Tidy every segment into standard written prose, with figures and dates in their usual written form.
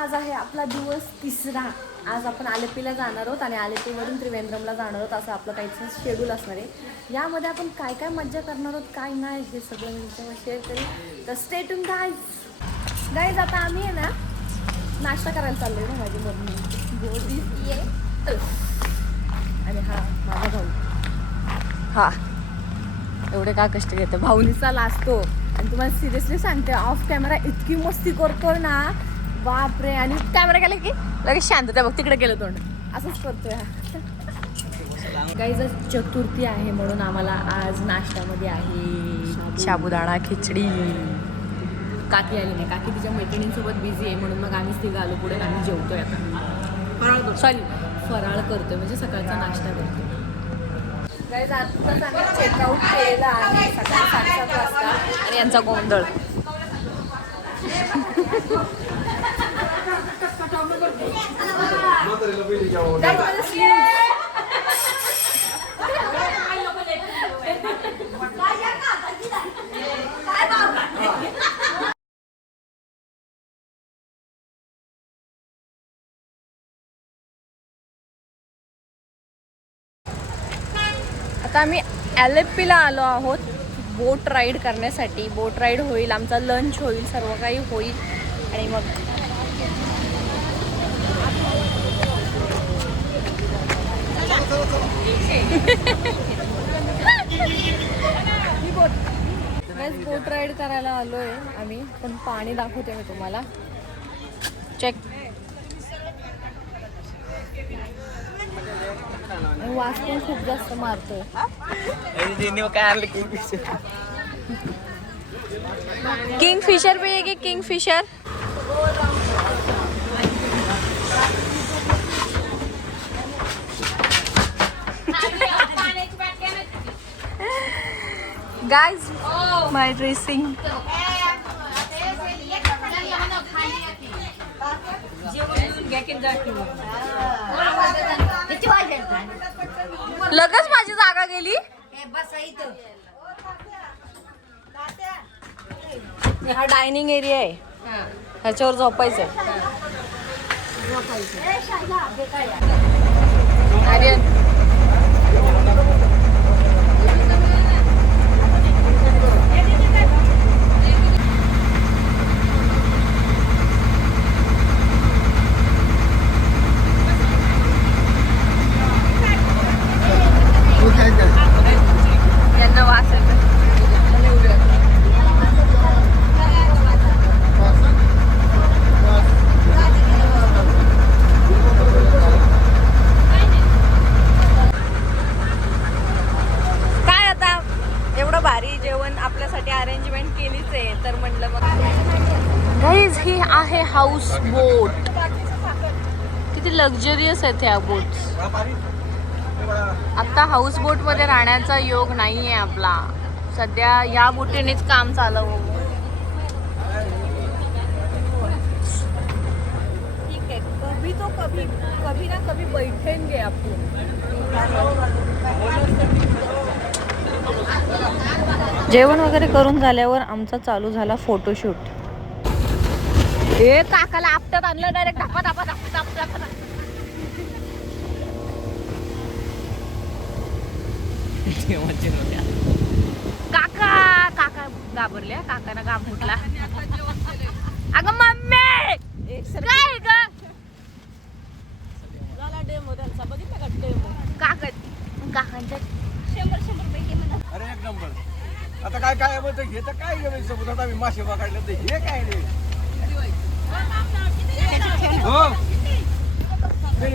आज आहे आपला दिवस 3रा. आज आपण आलेपीला जाणार आहोत आणि आलेपीवरून त्रिवेंद्रमला जाणार आहोत, असं आपलं काहीच शेड्यूल असणार आहे. यामध्ये आपण काय काय मज्जा करणार आहोत काय नाही हे सगळं मी तुमच्यावर शेअर करेन. तर स्टे ट्यून गाईज. आता आम्ही आहे ना नाश्ता करायला चाललोय ना. माझी मम्मी गोडी आहे आणि हा माझा भाऊ. हा एवढे का कष्ट घेतो भाऊनीचा लाजतो. आणि तुम्हाला सिरियसली सांगते ऑफ कॅमेरा इतकी मस्ती करतोय ना, बापरे. आणि कॅमेरा गेला की लगेच शांतता, बघ तिकडे गेलं तोंड, असंच करतोय हा. गाईज चतुर्थी आहे म्हणून आम्हाला आज नाश्त्यामध्ये आहे साबुदाणा खिचडी. काकी आली नाही, काकी तिच्या मैत्रिणींसोबत बिझी आहे म्हणून मग आम्हीच तिघं आलो पुढे. आम्ही जेवतोय आता, फराळ करतोय म्हणजे सकाळचा नाश्ता करतोय. गाईज आत्ताच आम्ही चेकआउट केलेलं आहे सकाळी 7:30 वाजता आणि यांचा गोंधळ. आता आम्ही आलेप्पीला आलो आहोत बोट राईड करण्यासाठी. बोट राईड होईल, आमचा लंच होईल, सर्व काही होईल आणि मग बोट राईड करायला आलोय आम्ही. पण पाणी दाखवते मी तुम्हाला, चेक. वास पण खूप जास्त मारतोय. Kingfisher pay Kingfisher. Guys, my dressing. लगेच माझी जागा गेली. हा डायनिंग एरिया आहे, ह्याच्यावर झोपायचं. आर्यन यांना वास येतो. काय आता एवढं भारी जेवण आपल्यासाठी अरेंजमेंट केलीच आहे, तर म्हटलं मग गाईज ही आहे हाऊस बोट. किती लक्झरियस आहेत ह्या बोट्स. आता हाऊस बोट मध्ये राहण्याचा योग नाहीये आपला सध्या. या बोटीनेच काम चालवू. ठीक आहे, कभी तो कभी ना कभी बैठेंगे आपण. जेवण वगैरे करून झाल्यावर आमचा चालू झाला फोटोशूट. हे काकाला आपट्यात आणलं डायरेक्ट. धापा धापा धापा धापा धापा. काका काका घाबरल्या. काकाना घाम फुटला. अगं मम्मी काय ग डेमो त्यांचा बघितला का डेमो. काकांच्या 100 पैकी म्हणा. अरे एक नंबर. आता काय काय बोलतो हे तर काय गेलं समुद्रात आम्ही मासे पकडले तर हे काय रे. हो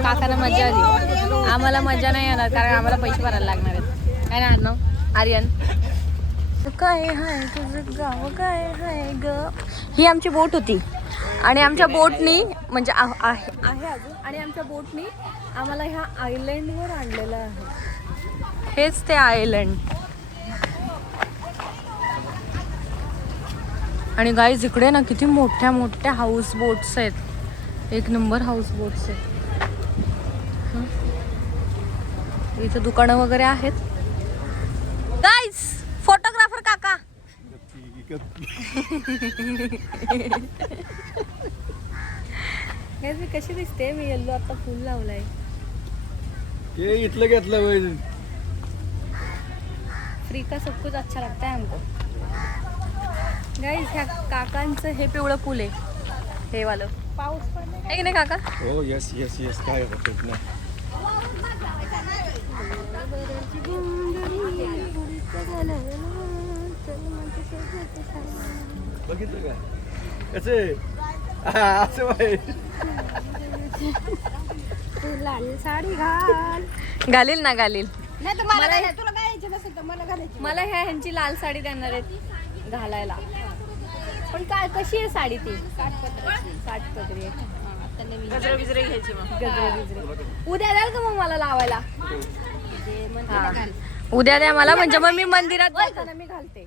काकांना मजा आली, आम्हाला मजा नाही येणार कारण आम्हाला पैसे भरायला लागणार आहेत. काय ना आडनाव आर्यन. काय हाय तुझं गाव काय हाय ग. ही आमची बोट होती आणि आमच्या बोटनी म्हणजे आहे अजून. आणि आमच्या बोटनी आम्हाला ह्या आयलंडवर आणलेलं आहे. हेच ते आयलंड. आणि गाईज इकडे ना किती मोठ्या मोठ्या हाऊस बोट्स आहेत. एक नंबर हाऊस बोट्स आहेत. इथे दुकानं वगैरे आहेत. गाईज फोटोग्राफर काका. मी कशी दिसते? मी येल्लो आता फुल लावलाय. हे इथलं घेतलं होय. फ्री का सब कुछ अच्छा लगता है हमको. गाईज ह्या काकांचं हे पिवळं फुल आहे, हे वालं. पाऊस आहे की नाही काका? हो येस येस येस काय होत ना. बघितलं का कसे असं बाई. लाल साडी घालील ना घालील. मला ह्यांची लाल साडी देणार आहेत घालायला. पण काय कशी आहे साडी ती? काठपदरी गजरे बिजरे घ्यायची मग. गजरे बिजरे उद्या द्याल का मग मला लावायला? हा. उद्या द्या मला, म्हणजे मग मी मंदिरात जाताना मी घालते.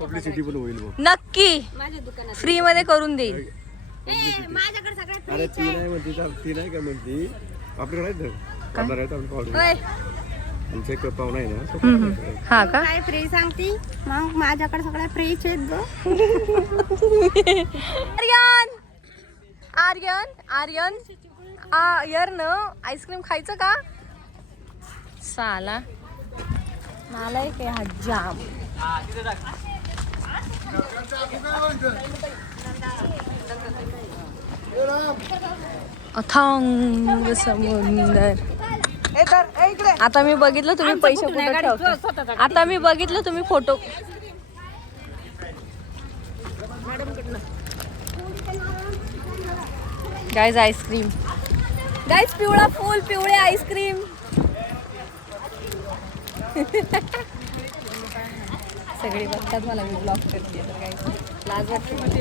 पब्लिसिटी पण होईल बघ. नक्की फ्री मध्ये करून देईल. अरे ती नाही म्हणती ती नाही का म्हणती आपल्याकडे करणार आहेत आपण पावडर. आमचा एक पाहुणा आहे ना तो करणार. हा का? काय फ्री सांगती मग? माझ्याकडे सगळ्या फ्रीच आहेत ग. आर्यन आर्यन आर्यन आर्यन आईस्क्रीम खायचं का? साला मला एक हा जाम. अथांग समुंदर. आता मी बघितलं तुम्ही पैसे कुठे ठेवता. आता मी बघितलं तुम्ही फोटो. Guys ice cream. गाईज पिवळा फुल पिवळे आईस्क्रीम. सगळे बघतात मला मी ब्लॉग करते तर गाईज लाज वाटते मला.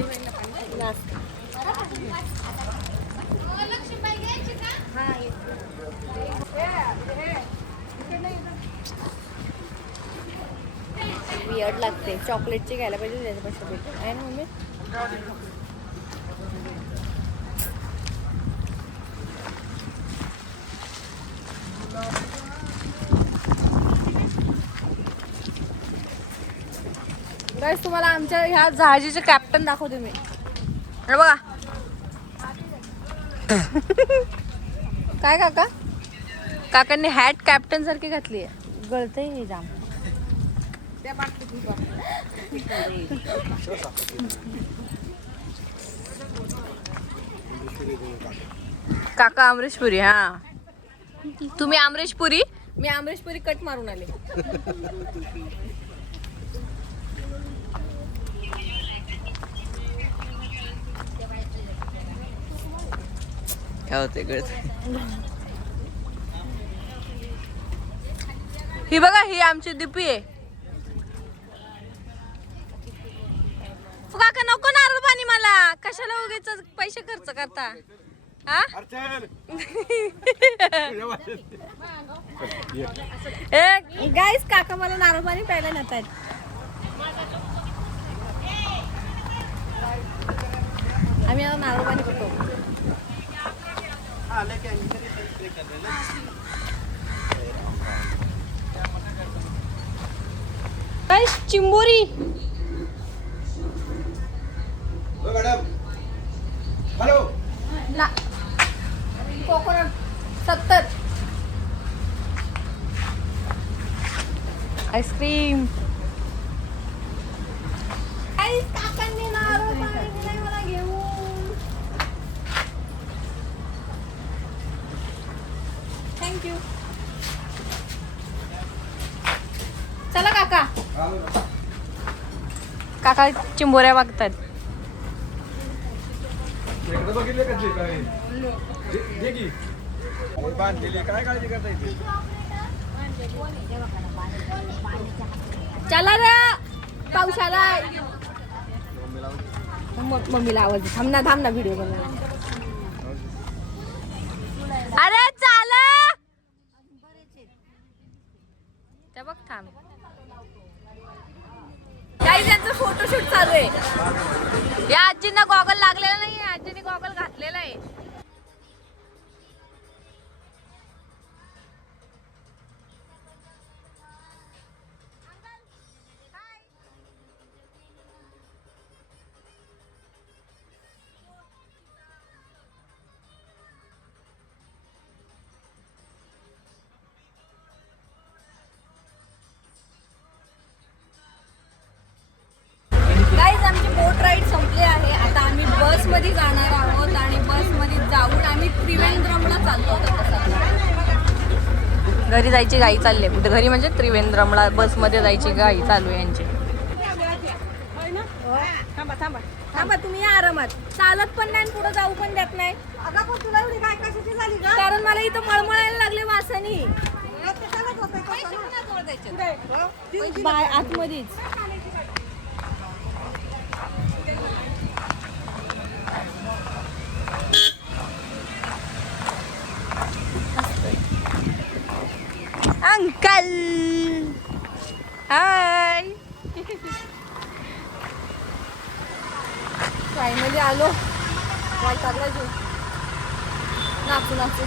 वियर्ड लागते. चॉकलेटची घ्यायला पाहिजे त्याच्यापेक्षा भेटते आहे ना मम्मी. गाईस तुम्हाला आमच्या ह्या जहाजीचे कॅप्टन दाखवते मी. हे बघा. काय काका? काकांनी हॅट कॅप्टन सारखी घातली आहे. गळतंय हे जाम. काका अमरीशपुरी. हा तुम्ही अमरीशपुरी, मी अमरीशपुरी कट मारून आले. काय होते गळत. ही बघा ही आमची दीपी आहे. काका नको नारळ पाणी मला. कशाला उगीच पैसे खर्च करता? हा गाईस काका मला नारळ पाणी प्यायला नेतात. आम्ही आता नारळ पाणी पितो. चिंबोरी. Hello coconut 70. आईस्क्रीम. काकांनी नारळ पाणी दिलंय मला घेऊन. थँक्यू. चला काका. काका चिंबोऱ्या बघतात. बघितले कसले काय दे की बांधलेली काय काळजी करता येते. चला रे पावसाला. मम्मीला आवाज थांब ना व्हिडिओ बनवा. अरे चाला त्या बघ थांब. काही त्यांचं फोटोशूट चालू आहे. या आजींना गॉगल लागलेला नाही. आजीने गॉगल घातलेला आहे. घरी जायची घाई चालली आहे. कुठे घरी म्हणजे त्रिवेंद्रमला बसमध्ये जायची घाई चालू आहे यांची. थांबा थांबा थांबा, तुम्ही या आरामात. चालत पण नाही, पुढे जाऊ पण देत नाही. तुला एवढी काय कशाची झाली का? कारण मला इथं मळमळायला लागले वासानी. आतमध्येच अंकल हाय. फायनली आलो. वाईटागला जीव नाचू नाचू.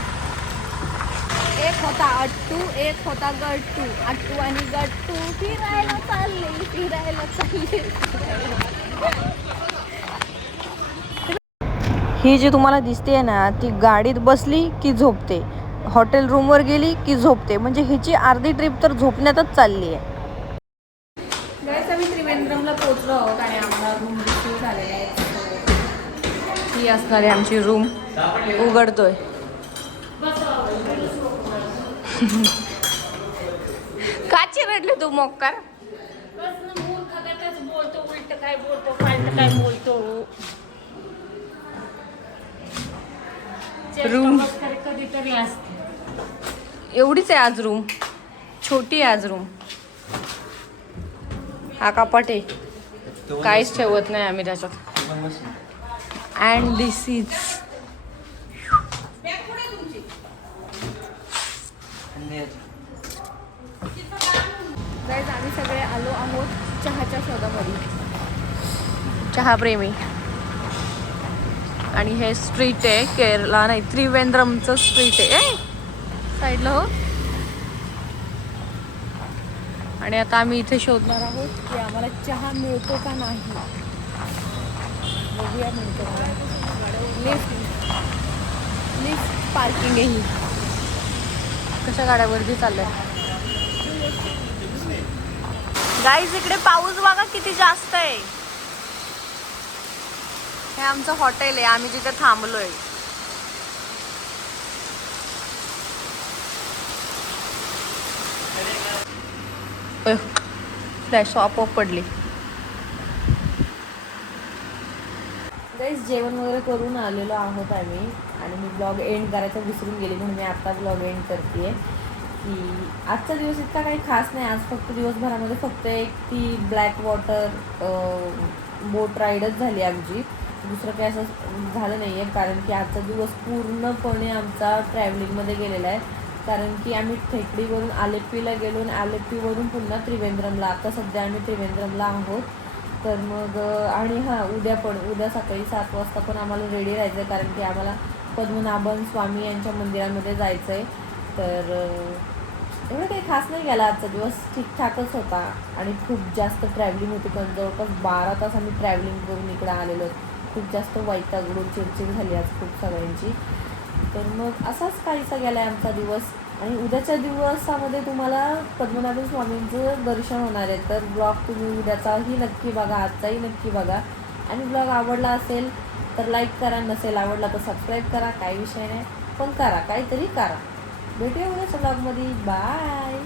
एक होता अट्टू, एक होता गट्टू. अट्टू आणि गट्टू फिरायला चालले, फिरायला चालले. ही जी तुम्हाला दिसते ना, ती गाडीत बसली की झोपते, हॉटेल रूमवर गेली की झोपते. म्हणजे हिची अर्धी ट्रिप तर झोपण्यातच चालली आहे. गाईस, आम्ही त्रिवेंद्रमला पोहोचलो आहोत आणि आम्हाला रूम रिसीव झालेले आहे. ही असणारी आमची रूम. उघडतोय. काची रडली तू मोक्कार? बोलतो उलट काय बोलतो, पालट काय बोलतो. रूम कधीतरी असते. एवढीच आहे आज रूम. छोटी आहे आज रूम. हा कपाट आहे, काहीच ठेवत नाही आम्ही त्याच्यात. अँड दिस इज गाईज, आम्ही सगळे आलो आहोत चहाच्या शोधामध्ये. चहा प्रेमी. आणि हे स्ट्रीट आहे केरला नाही त्रिवेंद्रमचं स्ट्रीट आहे साईडला. हो. आणि आता आम्ही इथे शोधणार आहोत की आम्हाला चहा मिळतो का नाही. बघूया मिळतो मला. लिफ्ट पार्किंग आहे ही. कशा गाड्यावरती चाललंय. गाईज, इकडे पाऊस बघा किती जास्त आहे. हे आमचं हॉटेल आहे, आम्ही जिथे थांबलोय. फ्लॅश आपोआप पडली. गाईज, जेवण वगैरे करून आलेलो आहोत आम्ही. आणि मी ब्लॉग एंड करायचं विसरून गेले, म्हणून मी आत्ता ब्लॉग एंड करते. की आजचा दिवस इतका काही खास नाही. आज फक्त दिवसभरामध्ये फक्त एक ती ब्लॅक वॉटर बोट राईडच झाली आमची. दुसरं काही असं झालं नाही आहे. कारण की आजचा दिवस पूर्णपणे आमचा ट्रॅव्हलिंगमध्ये गेलेला आहे. कारण की आम्ही टेकडीवरून आलेप्पीला गेलो आणि आलेप्पीवरून पुन्हा त्रिवेंद्रमला. आता सध्या आम्ही त्रिवेंद्रमला आहोत. तर मग आणि उद्या सकाळी 7 वाजता पण आम्हाला रेडी राहायचं आहे. कारण की आम्हाला पद्मनाभन स्वामी यांच्या मंदिरामध्ये जायचं आहे. तर एवढं काही खास नाही गेला आजचा दिवस. ठीकठाकच होता. आणि खूप जास्त ट्रॅव्हलिंग होती. पण जवळपास 12 तास आम्ही ट्रॅव्हलिंग करून इकडे आलेलो. खूप जास्त वैतागून चिडचिड झाली आज खूप सगळ्यांची. तर मग असाच काहीसा गेला आहे आमचा दिवस. आणि उद्याच्या दिवसामध्ये तुम्हाला पद्मनाभ स्वामींचं दर्शन होणार आहे. तर ब्लॉग तुम्ही उद्याचाही नक्की बघा, आजचाही नक्की बघा. आणि ब्लॉग आवडला असेल तर लाईक करा, नसेल आवडला तर सबस्क्राईब करा. काही विषय नाही, पण करा, काहीतरी करा. भेटूया उद्याच्या ब्लॉगमध्ये. बाय.